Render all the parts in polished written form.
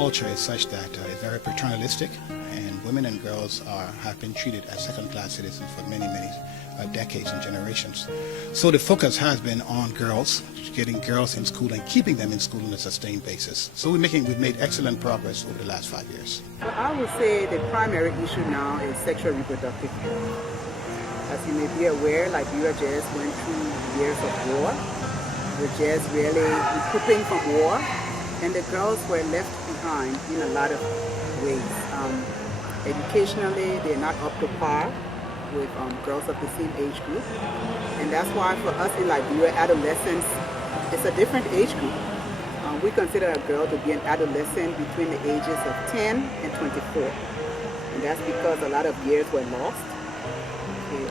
culture is such that it's very paternalistic, and women and girls have been treated as second-class citizens for many decades and generations. So the focus has been on girls, getting girls in school and keeping them in school on a sustained basis. So we've made excellent progress over the last 5 years. Well, I would say the primary issue now is sexual reproductive health. As you may be aware, Liberia just went through years of war. We're just really recouping from war, and the girls were left behind in a lot of ways. Educationally, they're not up to par with girls of the same age group, and that's why for us in Liberia, adolescence is a different age group. We consider a girl to be an adolescent between the ages of 10 and 24, and that's because a lot of years were lost. Okay,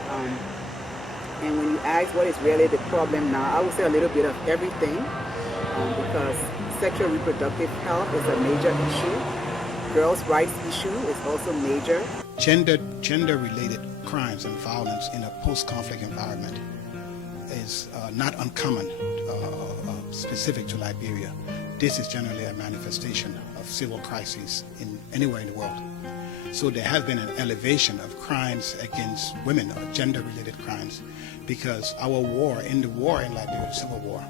and when you ask what is really the problem now, I would say a little bit of everything, because sexual reproductive health is a major issue. Girls' rights issue is also major. Gender-related crimes and violence in a post-conflict environment is not uncommon, specific to Liberia. This is generally a manifestation of civil crises anywhere in the world. So there has been an elevation of crimes against women, or gender-related crimes, because in the war in Liberia, the Civil War,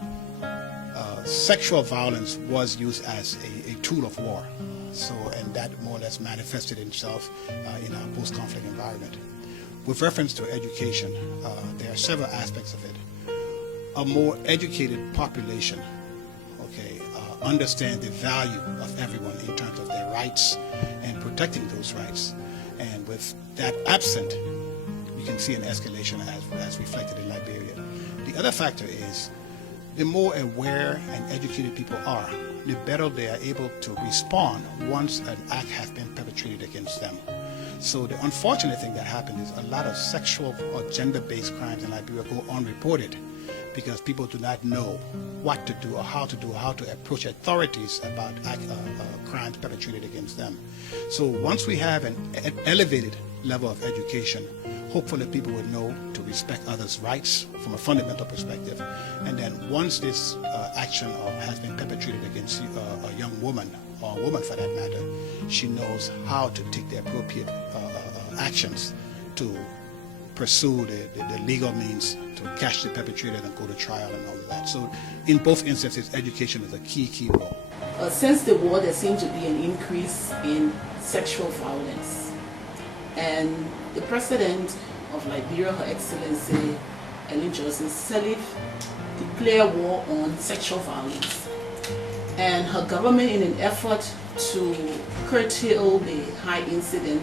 sexual violence was used as a tool of war. So, and that more or less manifested itself in our post-conflict environment. With reference to education, there are several aspects of it. A more educated population, understand the value of everyone in terms of their rights and protecting those rights. And with that absent, you can see an escalation as reflected in Liberia. The other factor is the more aware and educated people are, the better they are able to respond once an act has been perpetrated against them. So the unfortunate thing that happened is a lot of sexual or gender-based crimes in Liberia go unreported because people do not know what to do or how to approach authorities about crimes perpetrated against them. So once we have an elevated level of education, hopefully people would know to respect others' rights from a fundamental perspective. And then once this action has been perpetrated against a young woman, or a woman for that matter, she knows how to take the appropriate actions to pursue the legal means to catch the perpetrator and go to trial and all of that. So in both instances, education is a key role. Since the war, there seems to be an increase in sexual violence. And the President of Liberia, Her Excellency Ellen Johnson Sirleaf, declared war on sexual violence. And her government, in an effort to curtail the high incident,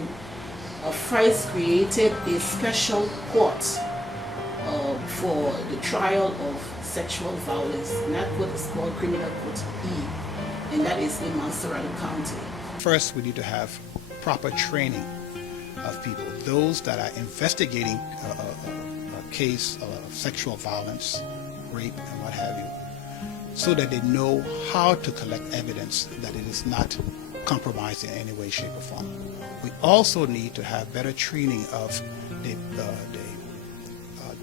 first created a special court for the trial of sexual violence. And that court is called Criminal Court E, and that is in Montserrat County. First, we need to have proper training of people, those that are investigating a case of sexual violence, rape, and what have you, so that they know how to collect evidence that it is not compromised in any way, shape, or form. We also need to have better training of the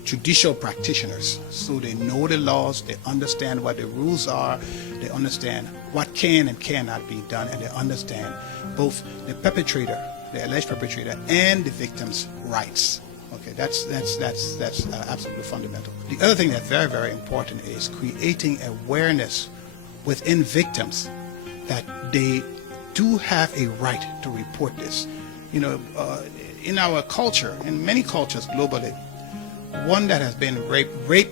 judicial practitioners, so they know the laws, they understand what the rules are, they understand what can and cannot be done, and they understand both the perpetrator, the alleged perpetrator, and the victim's rights. Okay, that's absolutely fundamental. The other thing that's very important is creating awareness within victims that they do have a right to report this. You know, in our culture, in many cultures globally, one that has been rape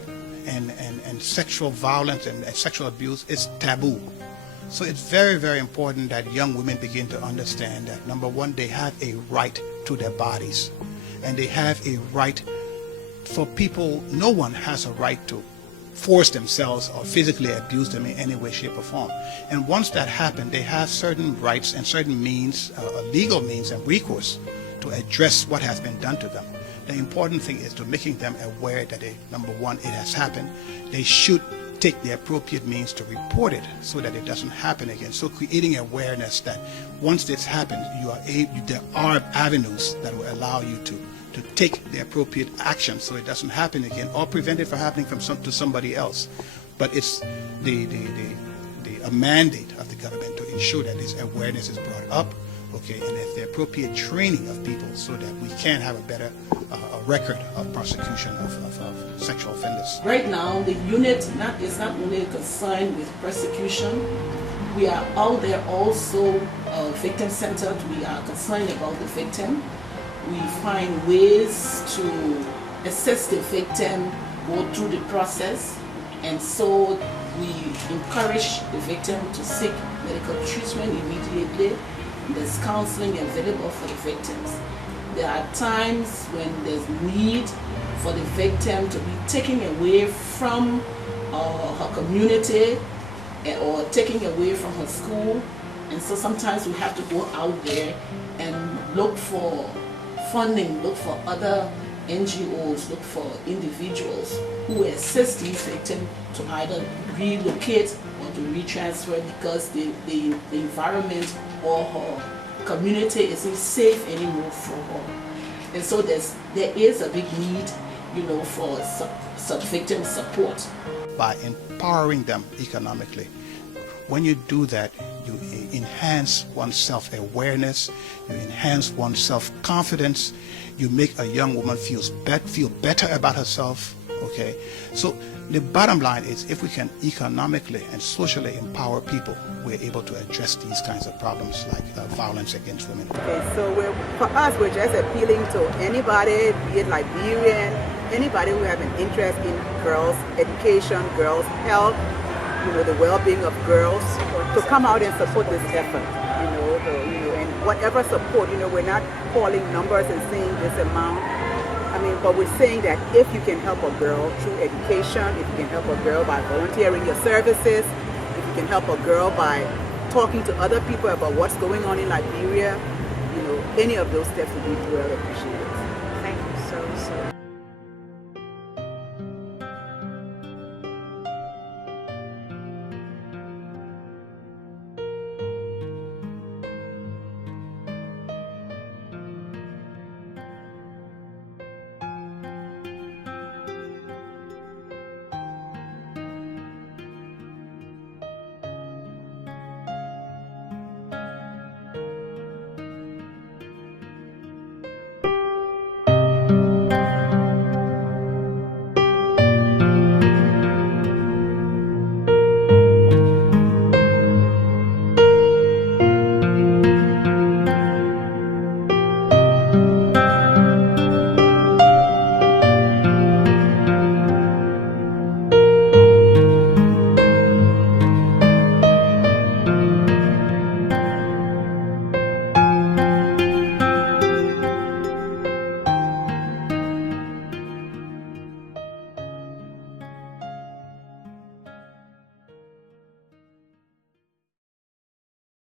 and sexual violence and sexual abuse is taboo. So it's very important that young women begin to understand that, number one, they have a right to their bodies, and they have a right for people. No one has a right to force themselves or physically abuse them in any way, shape, or form. And once that happens, they have certain rights and certain means, legal means and recourse to address what has been done to them. The important thing is to making them aware that, number one, it has happened. They should take the appropriate means to report it so that it doesn't happen again. So creating awareness that once this happens, there are avenues that will allow you to take the appropriate action so it doesn't happen again, or prevent it from happening to somebody else. But it's the a mandate of the government to ensure that this awareness is brought up, okay, and that the appropriate training of people so that we can have a better record of prosecution of sexual offenders. Right now, the unit is not only concerned with prosecution. We are out there also victim-centered. We are concerned about the victim. We find ways to assist the victim go through the process, and so we encourage the victim to seek medical treatment immediately. There's counseling available for the victims. There are times when there's need for the victim to be taken away from her community or taken away from her school, and so sometimes we have to go out there and look for funding, look for other NGOs, look for individuals who assist these victims to either relocate or to retransfer because the environment or her community isn't safe anymore for her. And so there is a big need, for victim support. By empowering them economically. When you do that, you enhance one's self-awareness, you enhance one's self-confidence, you make a young woman feel better about herself, okay? So the bottom line is, if we can economically and socially empower people, we're able to address these kinds of problems like violence against women. Okay, so for us, we're just appealing to anybody, be it Liberian, anybody who have an interest in girls' education, girls' health, the well-being of girls, to come out and support this effort. And whatever support, we're not calling numbers and saying this amount. But we're saying that if you can help a girl through education, if you can help a girl by volunteering your services, if you can help a girl by talking to other people about what's going on in Liberia, any of those steps would be well appreciated.